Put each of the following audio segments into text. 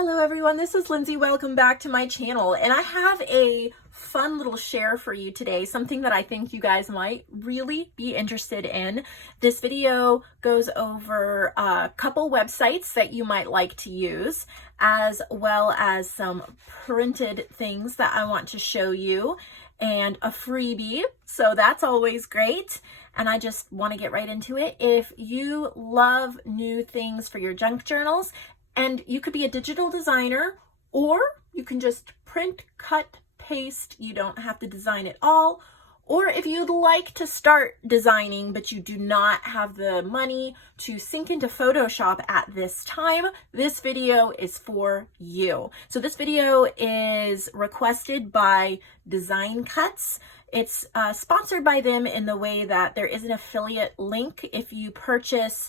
Hello everyone, this is Lindsay. Welcome back to my channel, and I have a fun little share for you today, something that I think you guys might really be interested in. This video goes over a couple websites that you might like to use, as well as some printed things that I want to show you, and a freebie, so that's always great. And I just want to get right into it. If you love new things for your junk journals, and you could be a digital designer, or you can just print, cut, paste. You don't have to design it all. Or if you'd like to start designing, but you do not have the money to sink into Photoshop at this time, this video is for you. So this video is requested by Design Cuts. It's sponsored by them in the way that there is an affiliate link. If you purchase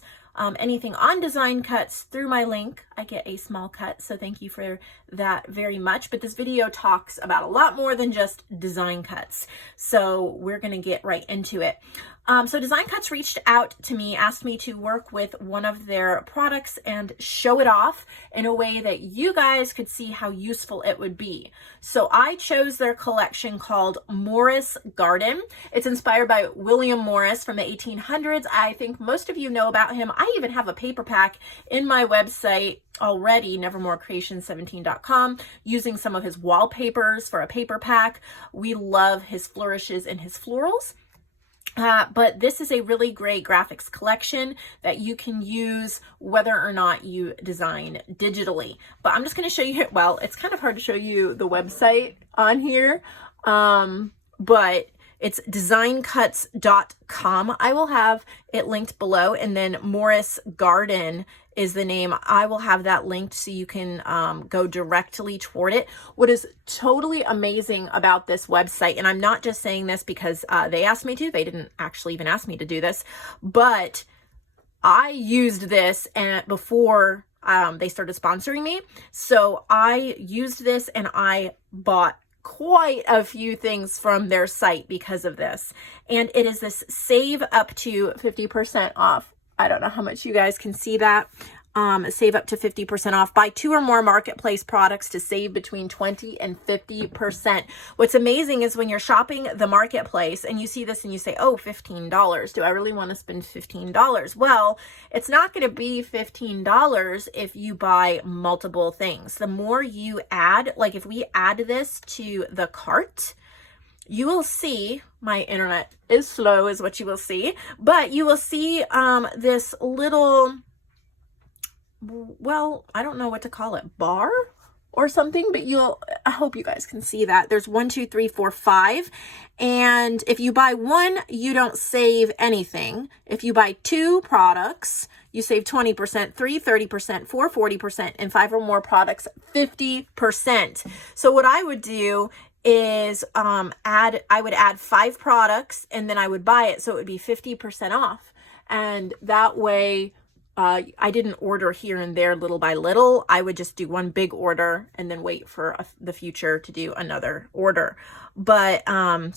anything on Design Cuts through my link, I get a small cut, so thank you for that very much. But this video talks about a lot more than just Design Cuts, so we're gonna get right into it. So Design Cuts reached out to me, asked me to work with one of their products and show it off in a way that you guys could see how useful it would be. So I chose their collection called Morris Garden. It's inspired by William Morris from the 1800s. I think most of you know about him. I even have a paper pack in my website already, nevermorecreation17.com, using some of his wallpapers for a paper pack. We love his flourishes and his florals. But this is a really great graphics collection that you can use whether or not you design digitally. But I'm just going to show you, well, it's kind of hard to show you the website on here, but it's designcuts.com. I will have it linked below, and then Morris Garden is the name. I will have that linked so you can go directly toward it. What is totally amazing about this website, and I'm not just saying this because they asked me to, they didn't actually even ask me to do this, but I used this and before they started sponsoring me. So I used this and I bought quite a few things from their site because of this. And it is this save up to 50% off. I don't know how much you guys can see that. Save up to 50% off. Buy 2 or more marketplace products to save between 20 and 50%. What's amazing is when you're shopping the marketplace and you see this and you say, oh, $15. Do I really want to spend $15? Well, it's not going to be $15 if you buy multiple things. The more you add, like if we add this to the cart, you will see, my internet is slow is what you will see, but you will see this little, well, I don't know what to call it, bar or something, but I hope you guys can see that. There's 1, 2, 3, 4, 5. And if you buy 1, you don't save anything. If you buy 2 products, you save 20%, 3, 30%, 4, 40%, and 5 or more products, 50%. So what I would do is I would add 5 products and then I would buy it, so it would be 50% off. And that way I didn't order here and there little by little. I would just do one big order and then wait for the future to do another order. But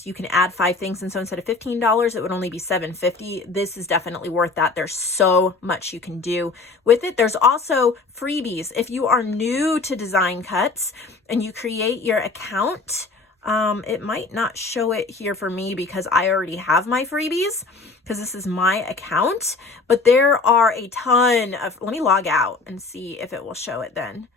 you can add 5 things, and so instead of $15, it would only be $7.50. This is definitely worth that. There's so much you can do with it. There's also freebies. If you are new to Design Cuts and you create your account, it might not show it here for me because I already have my freebies because this is my account, but there are a ton of, let me log out and see if it will show it then.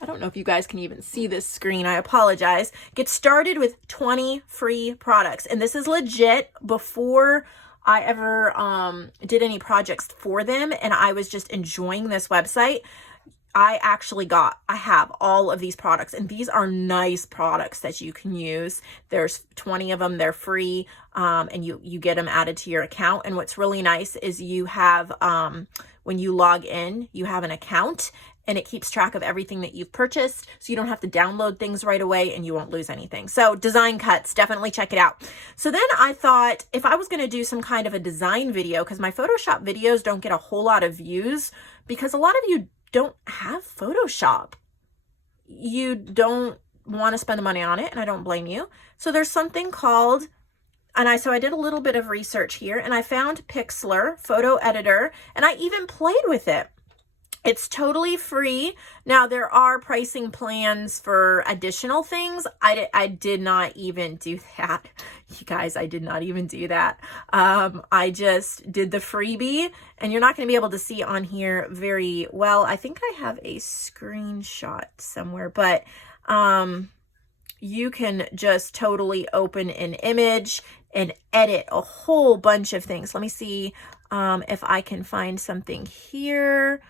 I don't know if you guys can even see this screen. I apologize. Get started with 20 free products. And this is legit before I ever did any projects for them, and I was just enjoying this website. I have all of these products, and these are nice products that you can use. There's 20 of them, they're free, and you get them added to your account. And what's really nice is you have, when you log in, you have an account, and it keeps track of everything that you've purchased, so you don't have to download things right away and you won't lose anything. So Design Cuts, definitely check it out. So then I thought if I was going to do some kind of a design video, because my Photoshop videos don't get a whole lot of views because a lot of you don't have Photoshop. You don't want to spend the money on it, and I don't blame you. So there's something called, so I did a little bit of research here, and I found Pixlr Photo Editor, and I even played with it. It's totally free. Now, there are pricing plans for additional things. I did not even do that. You guys, I did not even do that. I just did the freebie, and you're not going to be able to see on here very well. I think I have a screenshot somewhere, but you can just totally open an image and edit a whole bunch of things. Let me see if I can find something here.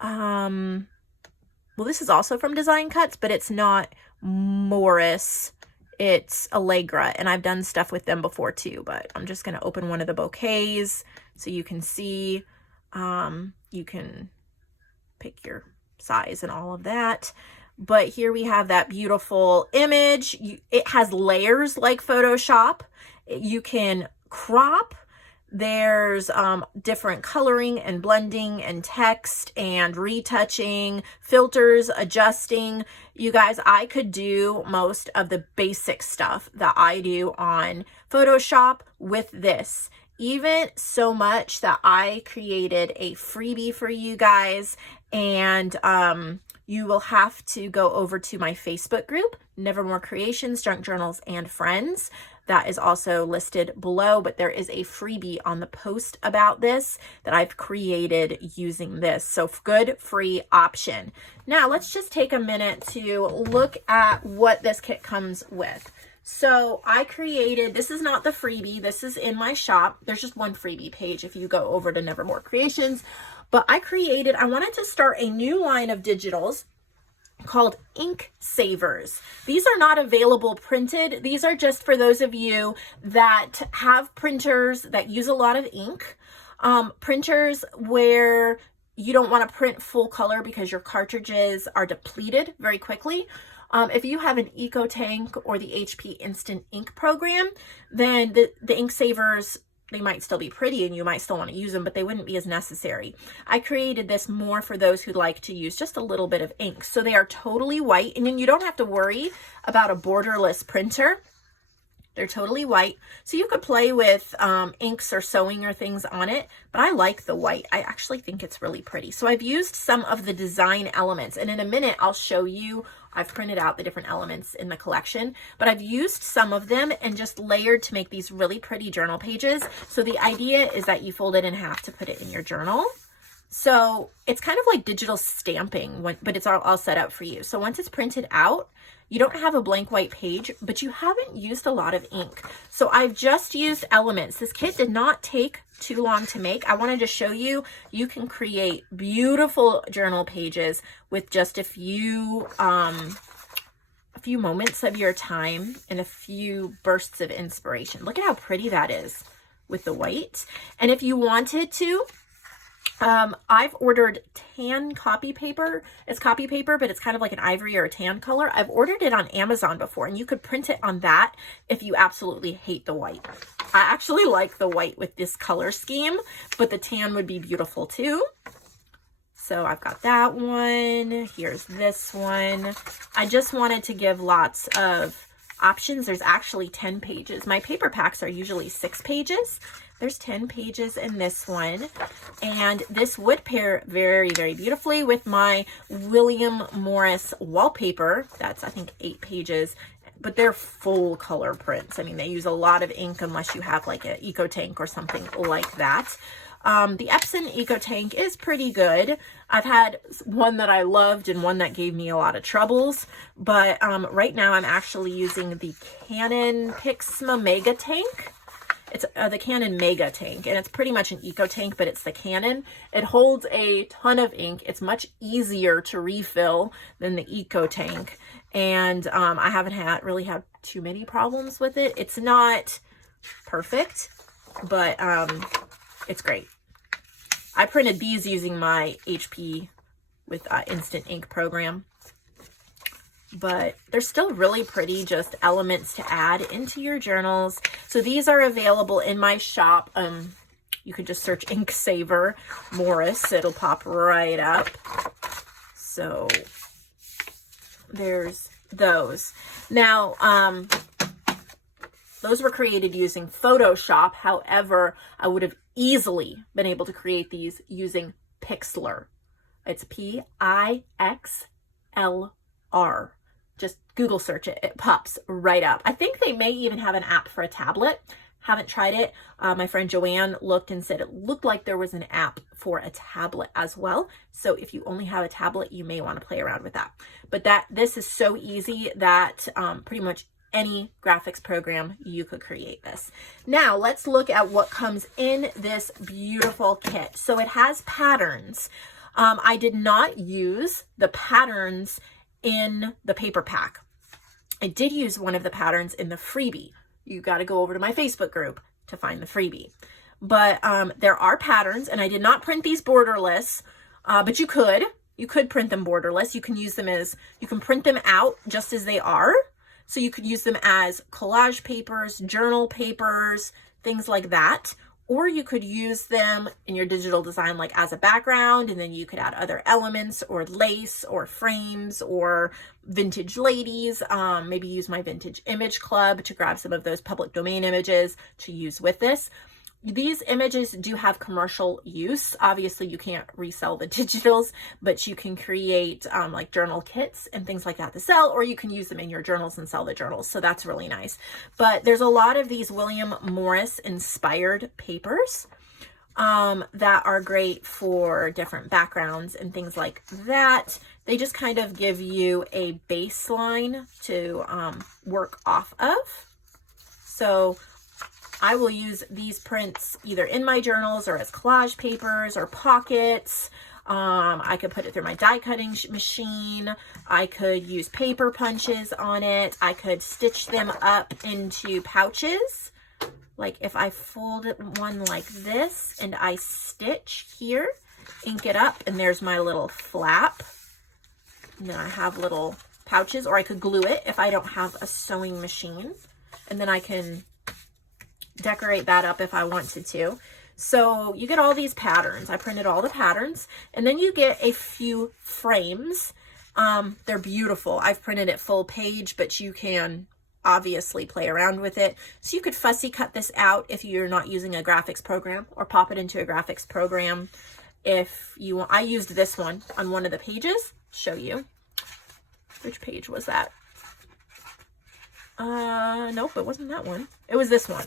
Well, this is also from Design Cuts, but it's not Morris. It's Allegra, and I've done stuff with them before too, but I'm just going to open one of the bouquets so you can see. You can pick your size and all of that. But here we have that beautiful image. It has layers like Photoshop. You can crop. There's different coloring and blending and text and retouching, filters, adjusting. You guys, I could do most of the basic stuff that I do on Photoshop with this. Even so much that I created a freebie for you guys, and you will have to go over to my Facebook group, Nevermore Creations, Junk Journals, and Friends. That is also listed below, but there is a freebie on the post about this that I've created using this. So good free option. Now let's just take a minute to look at what this kit comes with. So I created, this is not the freebie, this is in my shop. There's just one freebie page if you go over to Nevermore Creations. But I wanted to start a new line of digitals called ink savers. These are not available printed. These are just for those of you that have printers that use a lot of ink, printers where you don't want to print full color because your cartridges are depleted very quickly. If you have an EcoTank or the HP Instant Ink program, then the ink savers, they might still be pretty and you might still want to use them, but they wouldn't be as necessary. I created this more for those who like to use just a little bit of ink. So they are totally white, and then you don't have to worry about a borderless printer. They're totally white. So you could play with inks or sewing or things on it, but I like the white. I actually think it's really pretty. So I've used some of the design elements, and in a minute I'll show you. I've printed out the different elements in the collection, but I've used some of them and just layered to make these really pretty journal pages. So the idea is that you fold it in half to put it in your journal. So it's kind of like digital stamping, but it's all set up for you. So once it's printed out, you don't have a blank white page, but you haven't used a lot of ink. So I've just used elements. This kit did not take too long to make. I wanted to show you, you can create beautiful journal pages with just a few moments of your time and a few bursts of inspiration. Look at how pretty that is with the white. And if you wanted to, I've ordered tan copy paper. It's copy paper, but it's kind of like an ivory or a tan color. I've ordered it on Amazon before, and you could print it on that if you absolutely hate the white. I actually like the white with this color scheme, but the tan would be beautiful too. So I've got that one. Here's this one. I just wanted to give lots of options. There's actually 10 pages. My paper packs are usually 6 pages. There's 10 pages in this one, and this would pair very, very beautifully with my William Morris wallpaper. That's, I think, 8 pages, but they're full color prints. I mean, they use a lot of ink unless you have like an EcoTank or something like that. The Epson EcoTank is pretty good. I've had one that I loved and one that gave me a lot of troubles, but right now I'm actually using the Canon Pixma Mega Tank. It's the Canon Mega Tank, and it's pretty much an EcoTank, but it's the Canon. It holds a ton of ink. It's much easier to refill than the EcoTank, and I haven't really had too many problems with it. It's not perfect, but it's great. I printed these using my HP with Instant Ink program, but they're still really pretty, just elements to add into your journals. So these are available in my shop. You can just search Ink Saver Morris. It'll pop right up. So there's those. Now, those were created using Photoshop. However, I would have easily been able to create these using Pixlr. It's Pixlr. Just Google search it. It pops right up. I think they may even have an app for a tablet. Haven't tried it. My friend JoAnn looked and said it looked like there was an app for a tablet as well. So if you only have a tablet, you may want to play around with that. But this is so easy that pretty much any graphics program, you could create this. Now let's look at what comes in this beautiful kit. So it has patterns. I did not use the patterns in the paper pack. I did use one of the patterns in the freebie. You got to go over to my Facebook group to find the freebie. But there are patterns, and I did not print these borderless, but you could print them borderless. You can use them you can print them out just as they are. So you could use them as collage papers, journal papers, things like that. Or you could use them in your digital design like as a background, and then you could add other elements or lace or frames or vintage ladies. Maybe use my vintage image club to grab some of those public domain images to use with this. These images do have commercial use. Obviously, you can't resell the digitals, but you can create like journal kits and things like that to sell, or you can use them in your journals and sell the journals. So that's really nice. But there's a lot of these William Morris inspired papers that are great for different backgrounds and things like that. They just kind of give you a baseline to work off of. So I will use these prints either in my journals or as collage papers or pockets. I could put it through my die cutting machine. I could use paper punches on it. I could stitch them up into pouches. Like if I fold one like this and I stitch here, ink it up, and there's my little flap. And then I have little pouches, or I could glue it if I don't have a sewing machine. And then I can decorate that up if I wanted to. So you get all these patterns. I printed all the patterns, and then you get a few frames. They're beautiful. I've printed it full page, but you can obviously play around with it. So you could fussy cut this out if you're not using a graphics program, or pop it into a graphics program if you want. I used this one on one of the pages. Show you. Which page was that? Nope, it wasn't that one. It was this one.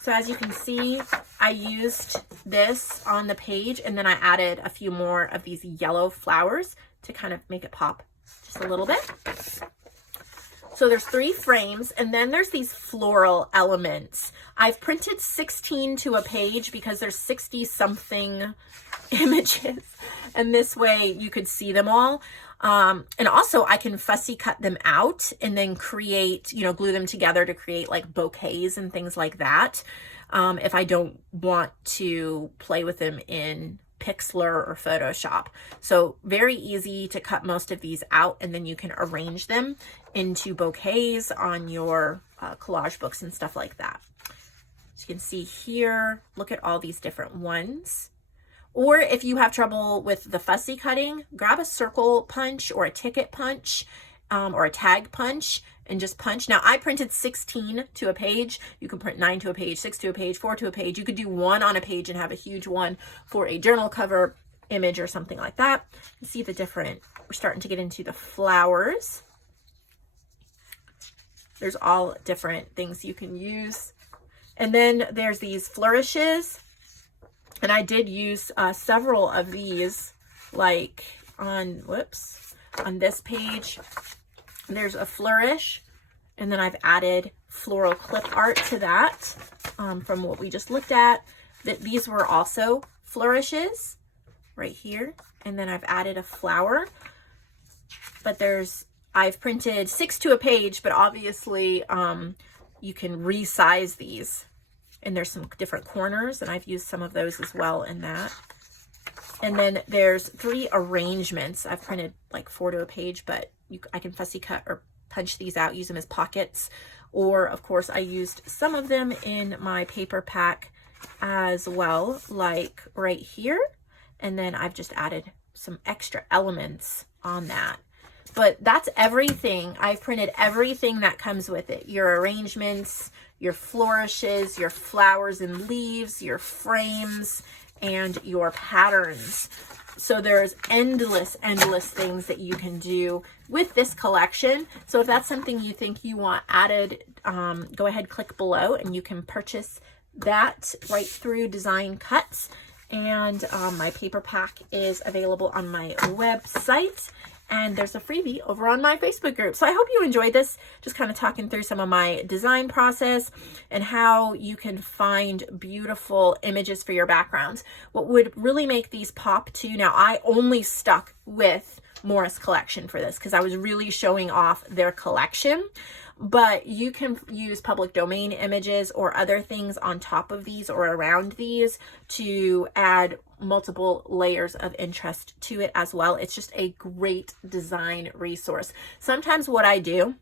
So as you can see, I used this on the page, and then I added a few more of these yellow flowers to kind of make it pop just a little bit. So there's 3 frames, and then there's these floral elements. I've printed 16 to a page because there's 60 something images, and this way you could see them all. And also I can fussy cut them out and then create, glue them together to create like bouquets and things like that. If I don't want to play with them in Pixlr or Photoshop. So very easy to cut most of these out, and then you can arrange them into bouquets on your collage books and stuff like that. So you can see here, look at all these different ones. Or if you have trouble with the fussy cutting, grab a circle punch or a ticket punch or a tag punch and just punch. Now I printed 16 to a page. You can print 9 to a page, 6 to a page, 4 to a page. You could do 1 on a page and have a huge one for a journal cover image or something like that. You see the different, we're starting to get into the flowers. There's all different things you can use. And then there's these flourishes. And I did use several of these, like on this page, there's a flourish, and then I've added floral clip art to that from what we just looked at. These were also flourishes right here, and then I've added a flower. But I've printed 6 to a page, but obviously you can resize these. And there's some different corners, and I've used some of those as well in that. And then there's 3 arrangements. I've printed like 4 to a page, but I can fussy cut or punch these out, use them as pockets. Or of course I used some of them in my paper pack as well, like right here. And then I've just added some extra elements on that. But that's everything. I've printed everything that comes with it. Your arrangements, your flourishes, your flowers and leaves, your frames, and your patterns. So there's endless things that you can do with this collection. So if that's something you think you want added, go ahead, click below, and you can purchase that right through Design Cuts. And my paper pack is available on my website, and there's a freebie over on my Facebook group. So I hope you enjoyed this, just kind of talking through some of my design process and how you can find beautiful images for your backgrounds. What would really make these pop to you, now I only stuck with Morris Collection for this because I was really showing off their collection, but you can use public domain images or other things on top of these or around these to add multiple layers of interest to it as well. It's just a great design resource. Sometimes what I do,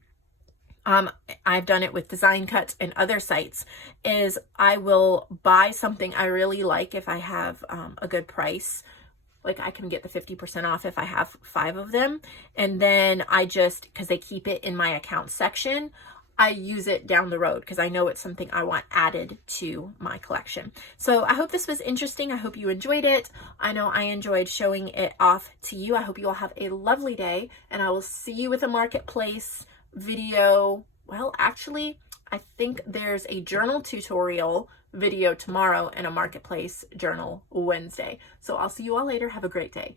I've done it with Design Cuts and other sites, is I will buy something I really like if I have a good price. Like I can get the 50% off if I have 5 of them. And then I just, because they keep it in my account section, I use it down the road because I know it's something I want added to my collection. So I hope this was interesting. I hope you enjoyed it. I know I enjoyed showing it off to you. I hope you all have a lovely day, and I will see you with a marketplace video. Well, actually, I think there's a journal tutorial video tomorrow and a marketplace journal Wednesday. So I'll see you all later. Have a great day.